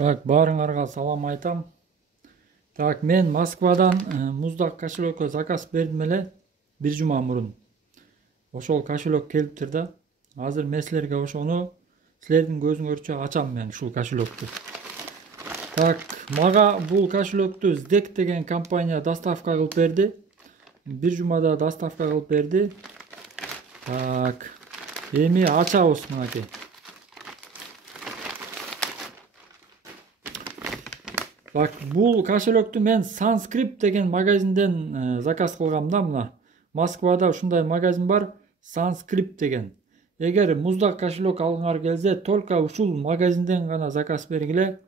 Так, баарыңарга салам айтам. Так, мен Москвадан муздак кошелокко заказ бердим эле бир жума мурун. Ошол кошелок келиптир да. Азыр мен силерге ошону силердин көзүңөрчө ачам мен ушул кошелокту. Так, мага бул кошелокту Zdek деген компания доставка кылып берди. Бир жумада доставка кылып берди. Так, эми ачабыз мынакей. Bak, бул кошелокту мен Sanskrit деген магазинден заказ кылгам да мына. Москвада ушундай магазин бар, Sanskrit деген. Эгер муздак кошелок алгыңар келсе, только ушул магазинден гана заказ бергиле,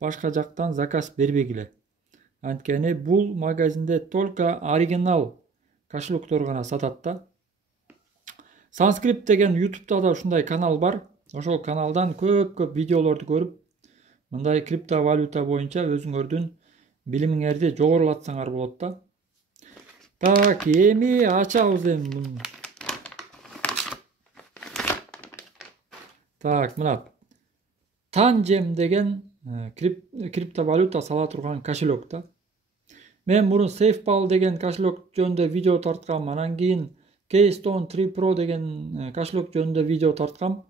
башка жактан заказ бербегиле. Анткени бул магазинде только оригинал кошелоктор гана сатат да. Sanskrit деген YouTube'да да ушундай канал бар. Ошол каналдан көп видеолорду көрүп, мындай криптовалюта боюнча өзүңөрдүн билимиңерди жогорулатсаңар болот да. Так, эми ачабыз эми муну. Так, мына Tangem деген криптовалюта сала турган кошелок да. Мен мурун SafePal деген кошелок жөнүндө видео тарткам, анан кийин Keystone 3 Pro деген кошелок жөнүндө видео тарткам.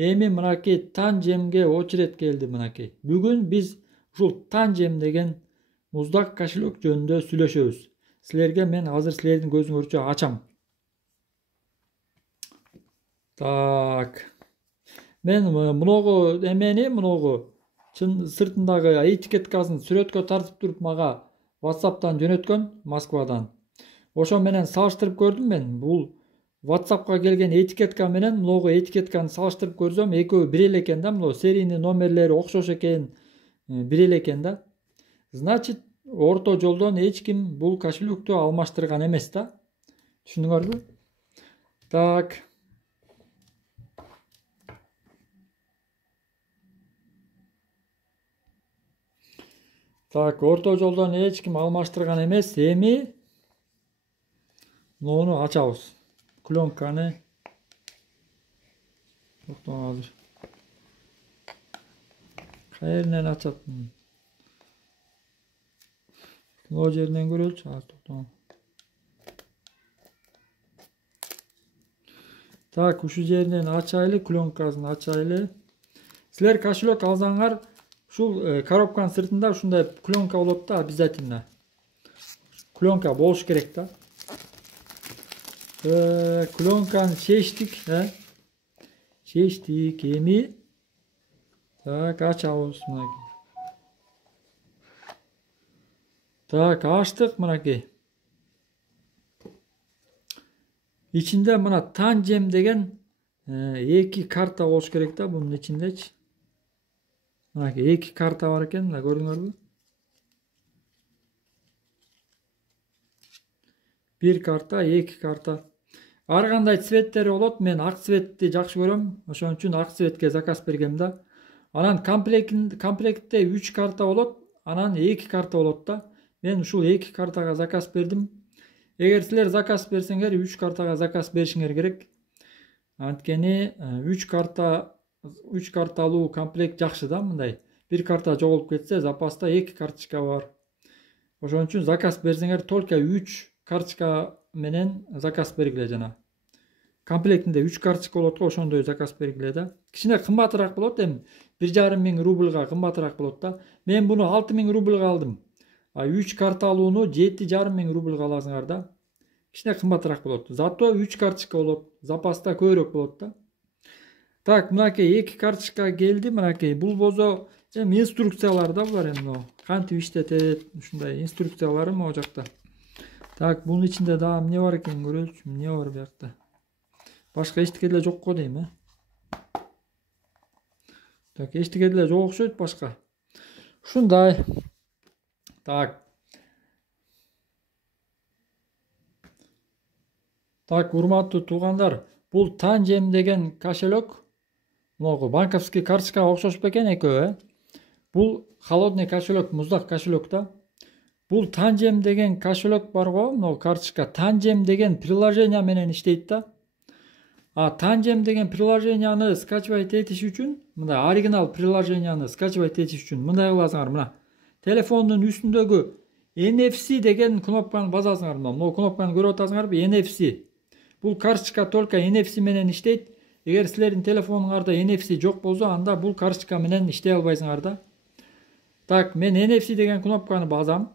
Эми мынакей Tangem'ге очередь келди мынакей. Бүгүн биз ушул Tangem деген муздак кошелок жөнүндө сүйлөшөбүз. Силерге мен азыр силердин көзүңөрчө ачам. Так. Мен муногу эмени чын сыртындагы этикеткасын сүрөткө тартып туруп мага WhatsApp'тан жөнөткөн Москвадан. Ошо менен салыштырып көрдүм мен. Бул WhatsApp'ка келген этикетка менен муногу этикетканы салыштырып көрсөм, экөө бир эле экен да, муну серийный номерлери окшош экен, бир эле экен да. Значит, орто жолдон эч ким бул кошелокту алмаштырган эмес да. Түшүндүңөрбү? Так. Так, орто жолдон эч ким алмаштырган эмес. Эми муну ачабыз. Клёнканы азыр каеринен ачат? Могу жеринен көрөлүчү, токтоо. Так, ушул жеринен ачайлы, клёнкасын ачайлы. Силер кошелок алсаңар, ушул коробканын сыртында ушундай клёнка болот да, обязательно. Клёнка болуш керек да. Клёнканы чечтик, чечтик, эми так, ачабыз мынакей. Так, ачтык мынакей. Ичинде мына Tangem деген эки карта болуш керек да, бунун ичиндечи. Мынакей эки карта бар экен, мына көрдүңөрбү? Бир карта, эки карта. Ар кандай цветтери болот. Мен ак цветти жакшы көрөм. Ошон үчүн ак цветке заказ бергем да. Анан комплектте 3 карта болот, анан 2 карта болот да. Мен ушул 2 картага заказ бердим. Эгер силер заказ берсеңер, 3 картага заказ беришиңер керек. Анткени 3 карталуу комплект жакшы да, мындай. Бир карта жоголуп кетсе, запаста 2 карточка бар. Ошон үчүн заказ берсеңер, только 3 карточка менен заказ бергиле жана. Комплектинде 3 карточка болот го, ошондой заказ бергиле да. Кичине кымбатыраак болот, эми 1,5 рубльга кымбатыраак болот да. Мен буну 6.000 рубльга алдым. А 3 карталууну 7,5 рубльга аласыңар да. Кичине кымбатыраак болот. Зато 3 карточка болот. Запаста көбүрөөк болот да. Так, мынакей 2 карточка келди, мынакей. Бул болсо эми инструкциялар да бар эми. Кантип иштетет, ушундай инструкциялары могу жакта. Так, бунун ичинде дагы эмне бар экен көрөлүчү, эмне бар буякта. Башка эчтеке деле жок го дейм, Так, эчтеке деле жок окшойт башка. Ушундай. Так. Так, урматтуу туугандар, бул Tangem деген кошелок, могу банковский карточкага окшош бекен экөө, Бул холодный кошелок, муздак кошелок да. Бул Tangem деген кошелок бар го, могу карточка. Tangem деген приложение менен иштейт да. Tangem деген приложенияны скачивать этиш үчүн, мына оригинал приложенияны скачивать этиш үчүн мындай кыласыңар. Мына телефондун үстүндөгү NFC деген кнопканы басасыңар. Мына кнопканы көрүп атасыңарбы? NFC. Бул карточка только NFC менен иштейт. Эгер силердин телефонуңарда NFC жок болсо, анда бул карточка менен иштей албайсыңар да. Так, мен NFC деген кнопканы басам.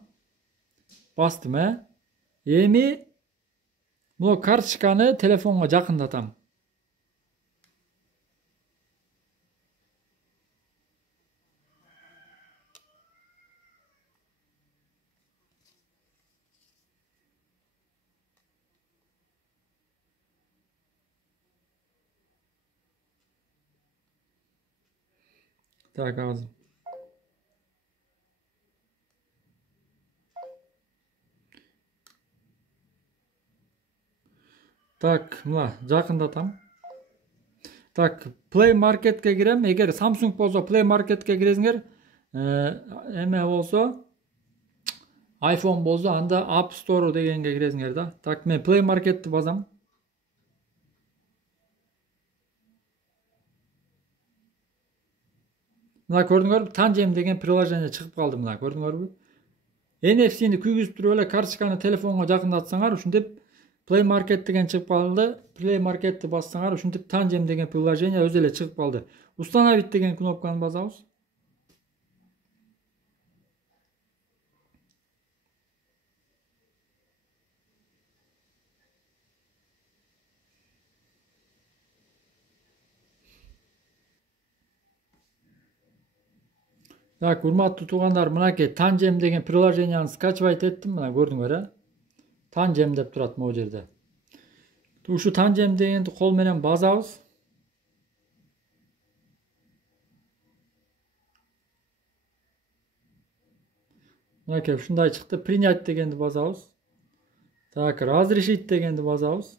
Бастым, Эми мына карточканы телефонго жакындатам. Так, азыр. Так, мына жакындатам. Так, Play Market'ке кирем. Эгер Samsung болсо Play Market'ке киресиңер, эме болсо iPhone болсо анда App Store дегенге киресиңер да. Так, мен Play Market'ти басам. Мына көрдүңөрбү? Tangem деген приложение чыгып калды. Мына көрдүңөрбү? NFC-ни күйгүзүп туруп эле карточканы телефонго жакындатсаңар, ушинтип Play Market деген чыгып калды. Play Market'ти бассаңар, ушинтип Tangem деген приложение өзү эле чыгып калды. Установить деген кнопканы басабыз. Так, урматтуу туугандар, мынакей Tangem деген приложенияны скачивать еттим. Мына көрдүңөр, Tangem деп турат могу жерде. Ушу Tangem дегенди кол менен басабыз. Мынакей ушундай чыкты. Принять дегенди басабыз. Так, разрешить дегенди басабыз.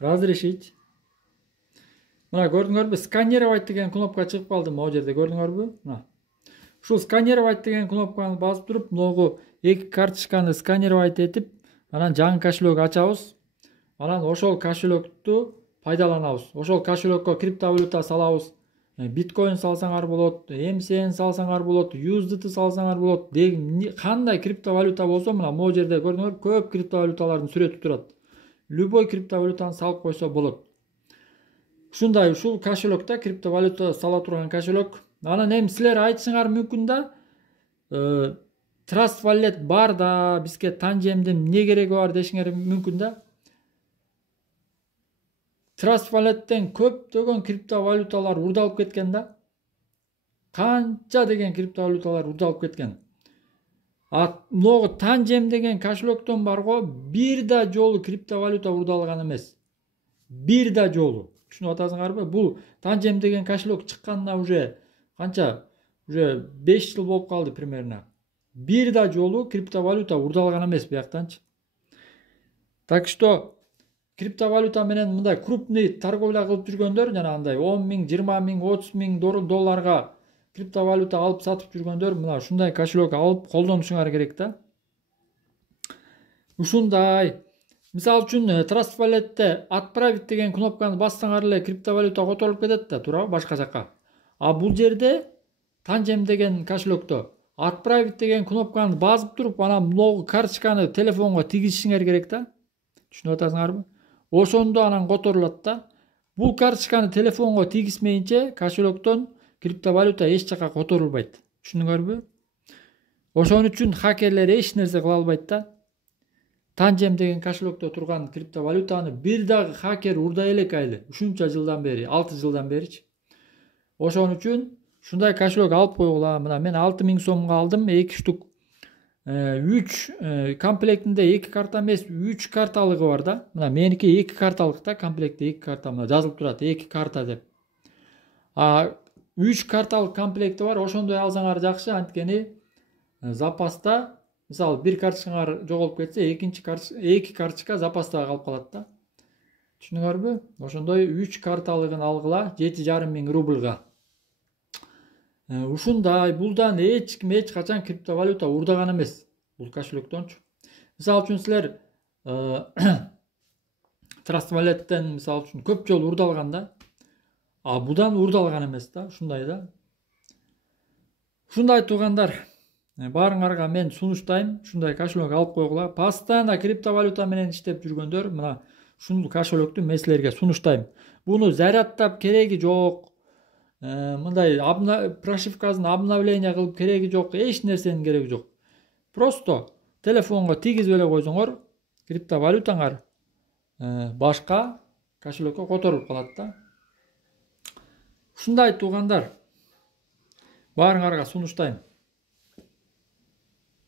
Разрешить. Мына көрдүңөрбү? Сканировать деген кнопка чыгып калды могу жерде, көрдүңөрбү? Мына. Ушул сканировать деген кнопканы басып туруп, могу эки карточканы сканировать этип, анан жаңы кошелек ачабыз. Анан ошол кошелекту пайдаланабыз. Ошол кошелекке криптовалюта салабыз. Биткоин салсаңар болот, MCN салсаңар болот, USDT салсаңар болот. Кандай криптовалюта болсо, мына могу жерде көрдүңөр, көп криптовалюталардын сүрөтү турат. Любой криптовалютаны салып койсо болот. Ушундай ушул кошелекте криптовалюта сала турган кошелек. Анан эми силер айтышыңар мүмкүн да, Trust Wallet бар да, бизге Tangem'дин эмне кереги бар дешиңер мүмкүн да. Trust Wallet'тен көптөгөн криптовалюталар урдалып кеткен да. Канча деген криптовалюталар урдалып кеткен. Могу Tangem деген кошелектен барго бир да жолу криптовалюта урдалган эмес. Бир да жолу. Түшүнүп атасыңарбы? Бул Tangem деген кошелек чыкканына уже канча? Уже 5 жыл болуп калды примерно. Бир да жолу криптовалюта урдалган эмес бияктанчы. Так что криптовалюта менен мындай крупный торговля кылып жүргөндөр, жана андай 10 000, 20 000, 30 000 долларга криптовалюта алып сатып жүргөндөр, мына ушундай кошелек алып колдонушуңар керек да. Ушундай. Мисалы үчүн Trust Wallet'те отправить деген кнопканы бассаңар эле криптовалюта которулуп кетет да, туурабы, башка жакка. Бул жерде Tangem деген кошелектө отправить деген кнопканы басып туруп, анан могу карточканы телефонго тигизишиңер керек да. Түшүнүп атасыңарбы? Ошондо анан которулат да. Бул карточканы телефонго тигизмейинче кошелектон криптовалюта эч жака которулбайт. Түшүндүңөрбү? Ошон үчүн хакерлер эч нерсе кыла албайт да. Tangem деген кошелектө турган криптовалютаны бир дагы хакер урдай элек айлы. Ушунча жылдан бери, 6 жылдан беричи. Ошон үчүн ушундай кошелек алып койгула. Мына мен 6000 сомго алдым, 2 штук. 3 комплектинде 2 карта эмес, 3 карталыгы бар да. Мына меники 2 карталык да, комплектте 2 карта, мына жазылып турат 2 карта деп. 3 карталык комплекти бар. Ошондой алсаңар жакшы, анткени запаста мисалы бир карточкаңар жоголуп кетсе, эки карточка запаста калып калат да. Түшүнүңөрбү? Ошондой 3 карталыгын алгыла 7,5 рубльга. Ушундай, булдан эч ким эч качан криптовалюта урдаган эмес. Бул кошелектончу. Мисалы үчүн силер Trust Wallet'ten misal үчүн көп жолу урдалган да. Будан урдалган эмес да, ушундай да. Ушундай туугандар, баарыңарга мен сунуштайм, ушундай кошелек алып койгула. Постоянно криптовалюта менен иштеп жүргөндөр мына ушул кошелектү мен силерге сунуштайм. Буну зарядтап кереги жок. Мындай прошивкасын обновление кылып кереги жок, эч нерсенин кереги жок. Просто телефонго тийгизип эле койсоңор, криптовалютаңар башка кошелекке которулуп калат да. Ушундай туугандар, баарыңарга сунуштайм.